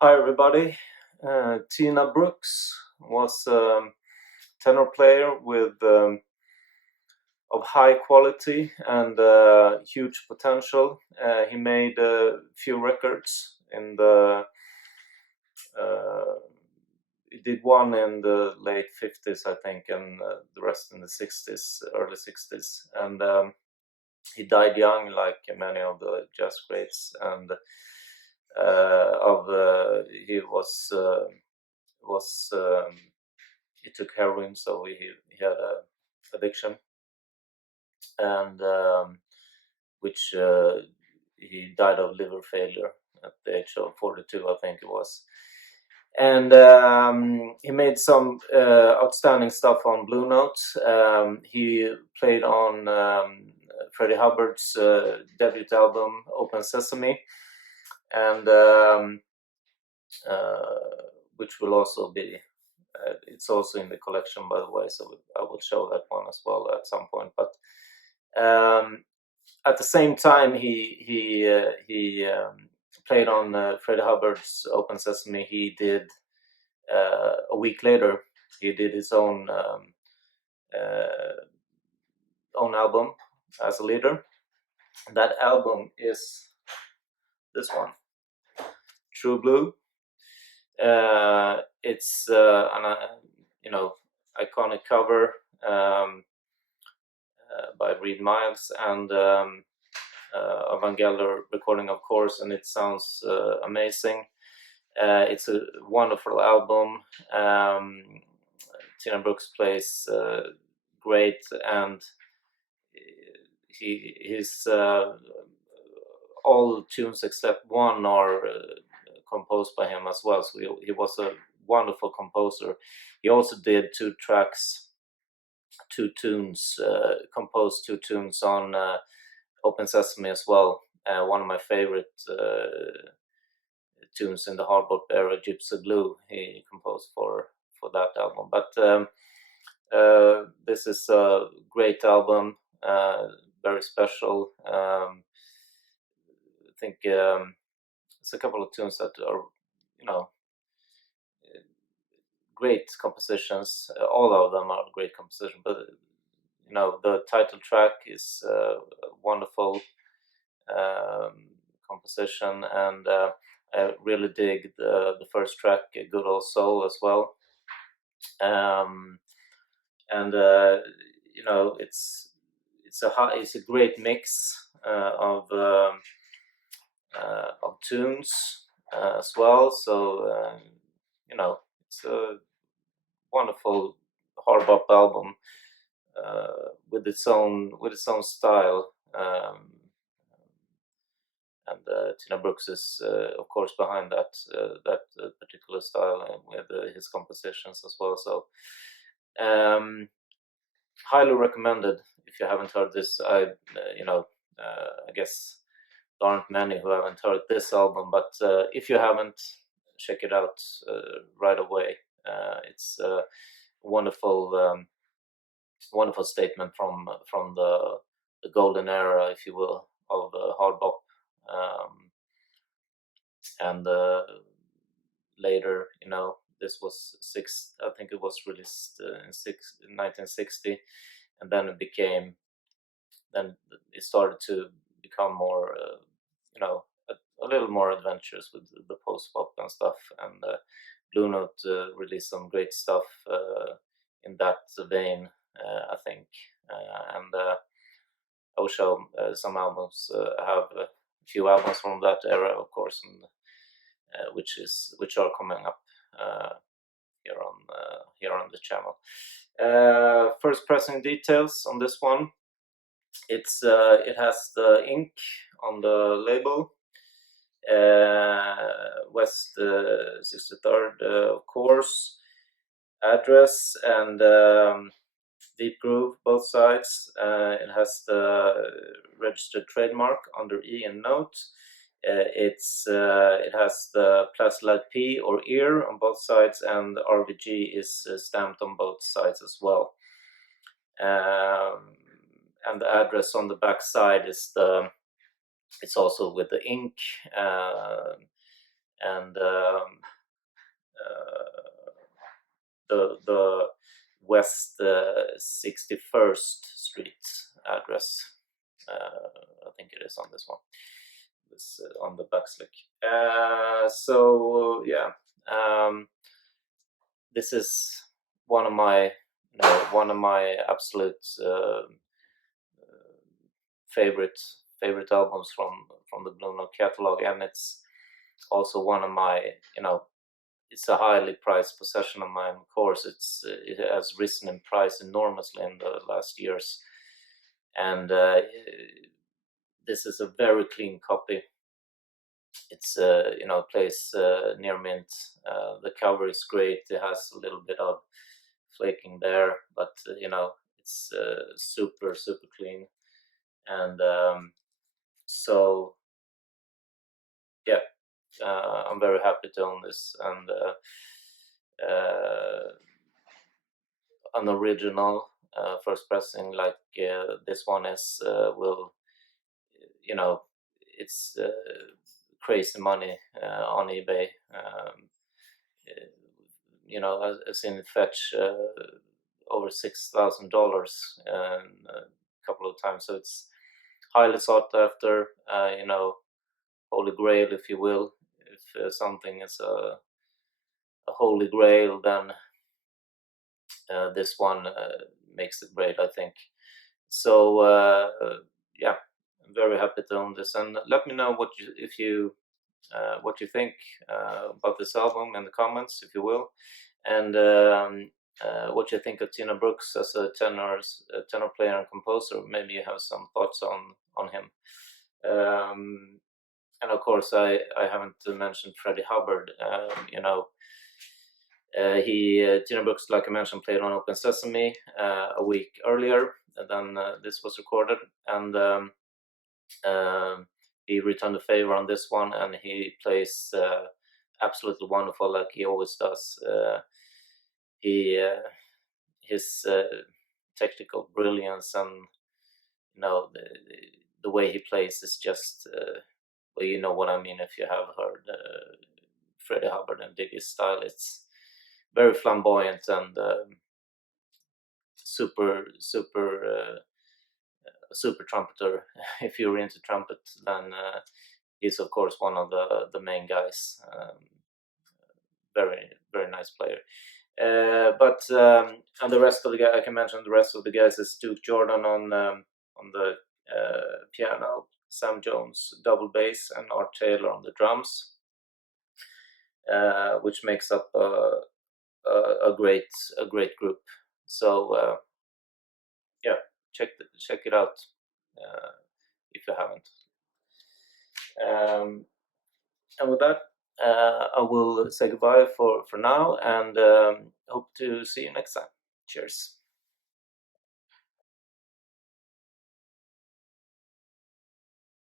Hi everybody. Tina Brooks was a tenor player with of high quality and huge potential. He made a few records in the. Uh, he did one in the late 50s, I think, and the rest in the 60s, early 60s. And he died young, like many of the jazz greats. And he was he took heroin, so he had a addiction, and which he died of liver failure at the age of 42, I think it was. And he made some outstanding stuff on Blue Note. He played on Freddie Hubbard's debut album, Open Sesame, and which will also be it's also in the collection, by the way, so I will show that one as well at some point. But at the same time, he played on Freddie Hubbard's Open Sesame. He did a week later. He did his own album as a leader. That album is this one, True Blue. It's an iconic cover by Reed Miles and a Van Gelder recording, of course, and it sounds amazing. It's a wonderful album. Tina Brooks plays great, and his all tunes except one are composed by him as well. So he was a wonderful composer. He also did composed two tunes on Open Sesame as well. One of my favorite tunes in the hard bop era, Gypsy Blue, he composed for that album. But this is a great album, very special. I think it's a couple of tunes that are, great compositions. All of them are great compositions, but the title track is a wonderful composition, and I really dig the first track, Good Old Soul, as well. And it's a great mix of tunes as well. So it's a wonderful hard bop album with its own style. And Tina Brooks is, of course, behind that particular style with his compositions as well. So, highly recommended if you haven't heard this. I guess there aren't many who haven't heard this album, but if you haven't, check it out right away. It's a wonderful statement from the golden era, if you will, of hard bop. And later, this was I think it was released in 1960, and then it started to become more, a little more adventurous with the post pop and stuff. And Blue Note released some great stuff in that vein, I think. And I will show some albums. I have a few albums from that era, of course, and which are coming up here on the channel. First pressing details on this one. It has the ink on the label. West 63rd, of course. Address and Deep Groove, both sides. It has the registered trademark under E and Note. It has the Plastilite P or ear on both sides, and RVG is stamped on both sides as well. And the address on the back side it's also with the ink, and the West 61st Street address. I think it is on this one. This on the backslick. So yeah, this is one of my absolute favorite albums from the Blue Note catalog, and it's also one of my, it's a highly prized possession of mine. Of course, it has risen in price enormously in the last years, and this is a very clean copy. It's plays near mint. The cover is great. It has a little bit of flaking there, but it's super clean, and so yeah, I'm very happy to own this, and an original first pressing like this one is will, it's crazy money on eBay. I've seen it fetch over $6,000 a couple of times, so it's highly sought after. Holy grail, if you will. If something is a holy grail, then this one makes it great, I think. So yeah, I'm very happy to own this, and let me know what you think about this album in the comments, if you will, and what you think of Tina Brooks as a tenor player and composer. Maybe you have some thoughts on him. And of course, I haven't mentioned Freddie Hubbard. Tina Brooks, like I mentioned, played on Open Sesame a week earlier than this was recorded, and he returned the favor on this one, and he plays absolutely wonderful, like he always does. His technical brilliance, and the way he plays is just well, you know what I mean if you have heard Freddie Hubbard and dig his style. It's very flamboyant and super trumpeter. If you're into trumpet, then he's of course one of the main guys. Very nice player. But and the rest of the guys, I can mention the rest of the guys is Duke Jordan on the piano, Sam Jones double bass, and Art Taylor on the drums, which makes up a great group. So yeah, check it out if you haven't. And with that, I will say goodbye for now, and hope to see you next time. Cheers.